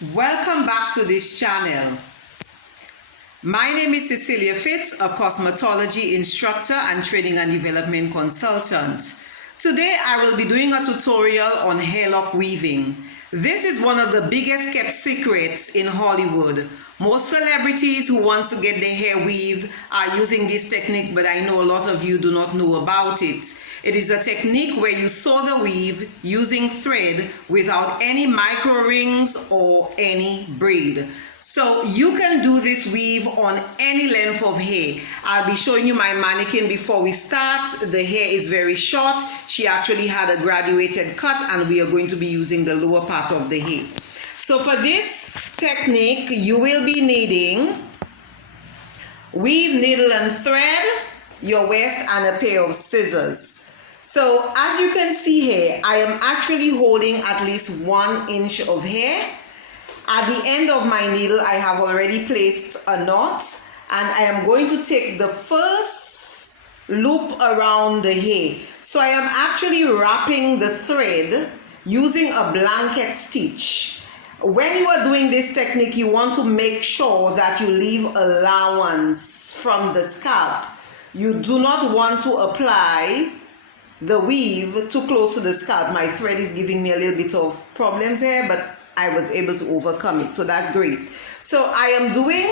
Welcome back to this channel. My name is Cecilia Fitz, a cosmetology instructor and training and development consultant. Today I will be doing a tutorial on hair lock weaving. This is one of the biggest kept secrets in Hollywood. Most celebrities who want to get their hair weaved are using this technique, but I know a lot of you do not know about it. It is a technique where you sew the weave using thread without any micro rings or any braid. So you can do this weave on any length of hair. I'll be showing you my mannequin before we start. The hair is very short. She actually had a graduated cut and we are going to be using the lower part of the hair. So for this technique, you will be needing weave, needle and thread, your weft and a pair of scissors. So as you can see here, I am actually holding at least 1 inch of hair. At the end of my needle, I have already placed a knot and I am going to take the first loop around the hair. So I am actually wrapping the thread using a blanket stitch. When you are doing this technique, you want to make sure that you leave allowance from the scalp. You do not want to apply the weave too close to the scalp. My thread is giving me a little bit of problems here, but I was able to overcome it, so that's great. So I am doing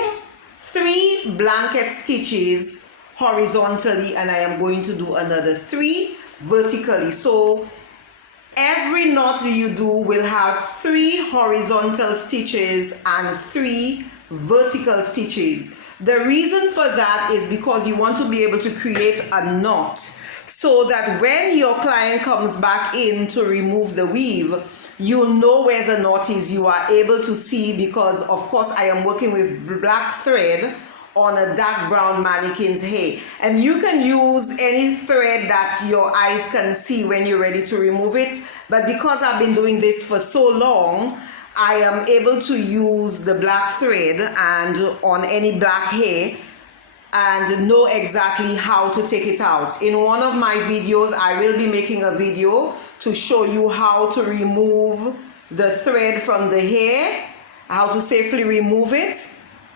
3 blanket stitches horizontally and I am going to do another 3 vertically. So every knot you do will have 3 horizontal stitches and 3 vertical stitches. The reason for that is because you want to be able to create a knot so that when your client comes back in to remove the weave, you know where the knot is. You are able to see, because of course I am working with black thread on a dark brown mannequin's hair, and you can use any thread that your eyes can see when you're ready to remove it. But because I've been doing this for so long, I am able to use the black thread and on any black hair and know exactly how to take it out. In one of my videos, I will be making a video to show you how to remove the thread from the hair, how to safely remove it.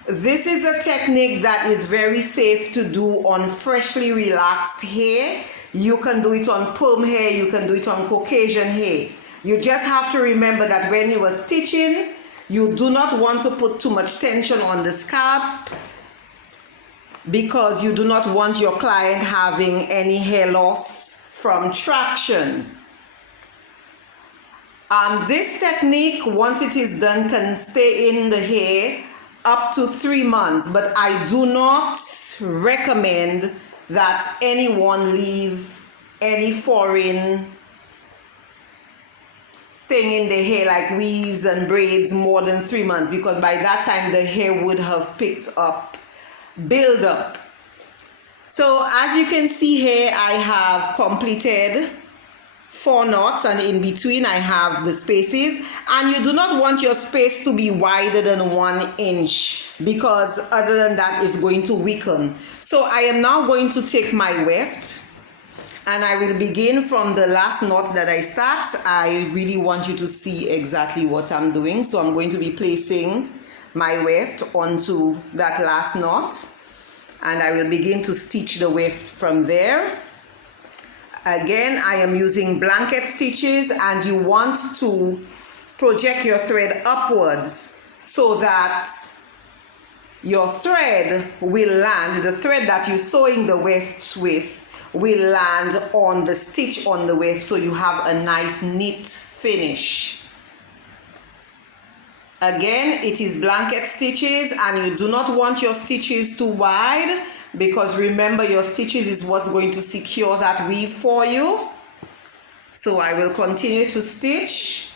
This is a technique that is very safe to do on freshly relaxed hair. You can do it on perm hair, you can do it on Caucasian hair. You just have to remember that when you are stitching, you do not want to put too much tension on the scalp, because you do not want your client having any hair loss from traction. This technique, once it is done, can stay in the hair up to 3 months, but I do not recommend that anyone leave any foreign thing in the hair like weaves and braids more than 3 months, because by that time the hair would have picked up build up. So as you can see here, I have completed 4 knots and in between I have the spaces, and you do not want your space to be wider than 1 inch, because other than that it's going to weaken. So I am now going to take my weft and I will begin from the last knot that I start. I really want you to see exactly what I'm doing. So I'm going to be placing my weft onto that last knot and I will begin to stitch the weft from there. Again, I am using blanket stitches, and you want to project your thread upwards so that your thread will land, the thread that you're sewing the weft with will land on the stitch on the weft, so you have a nice neat finish. Again, it is blanket stitches, and you do not want your stitches too wide, because remember, your stitches is what's going to secure that weave for you. So I will continue to stitch.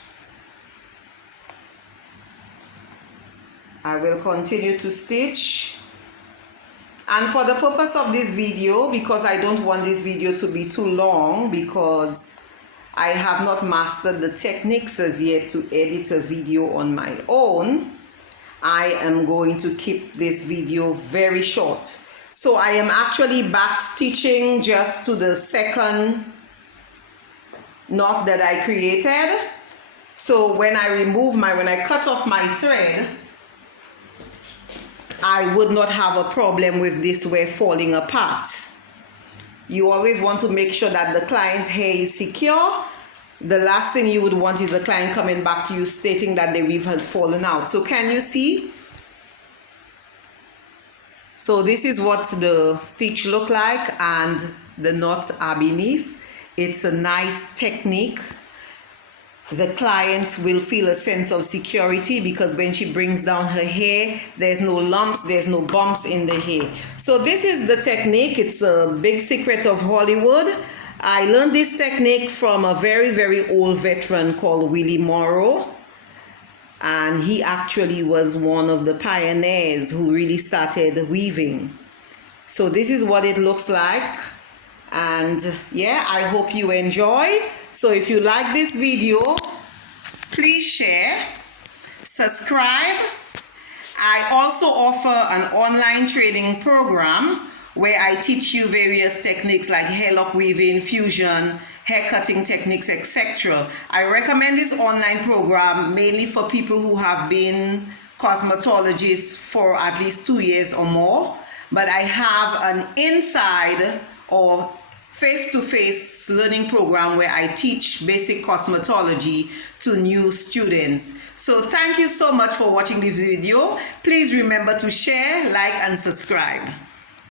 I will continue to stitch. And for the purpose of this video, because I don't want this video to be too long, because I have not mastered the techniques as yet to edit a video on my own, I am going to keep this video very short. So I am actually back stitching just to the second knot that I created. So when I cut off my thread, I would not have a problem with this way falling apart. You always want to make sure that the client's hair is secure. The last thing you would want is the client coming back to you stating that the weave has fallen out. So can you see? So this is what the stitch look like and the knots are beneath. It's a nice technique. The client will feel a sense of security because when she brings down her hair, there's no lumps, there's no bumps in the hair. So this is the technique. It's a big secret of Hollywood. I learned this technique from a very, very old veteran called Willie Morrow. And he actually was one of the pioneers who really started weaving. So this is what it looks like. And yeah, I hope you enjoy. So if you like this video, please share, subscribe. I also offer an online training program where I teach you various techniques like hair lock weaving, fusion, hair cutting techniques, etc. I recommend this online program mainly for people who have been cosmetologists for at least 2 years or more. But I have an inside or face-to-face learning program where I teach basic cosmetology to new students. So thank you so much for watching this video. Please remember to share, like, and subscribe.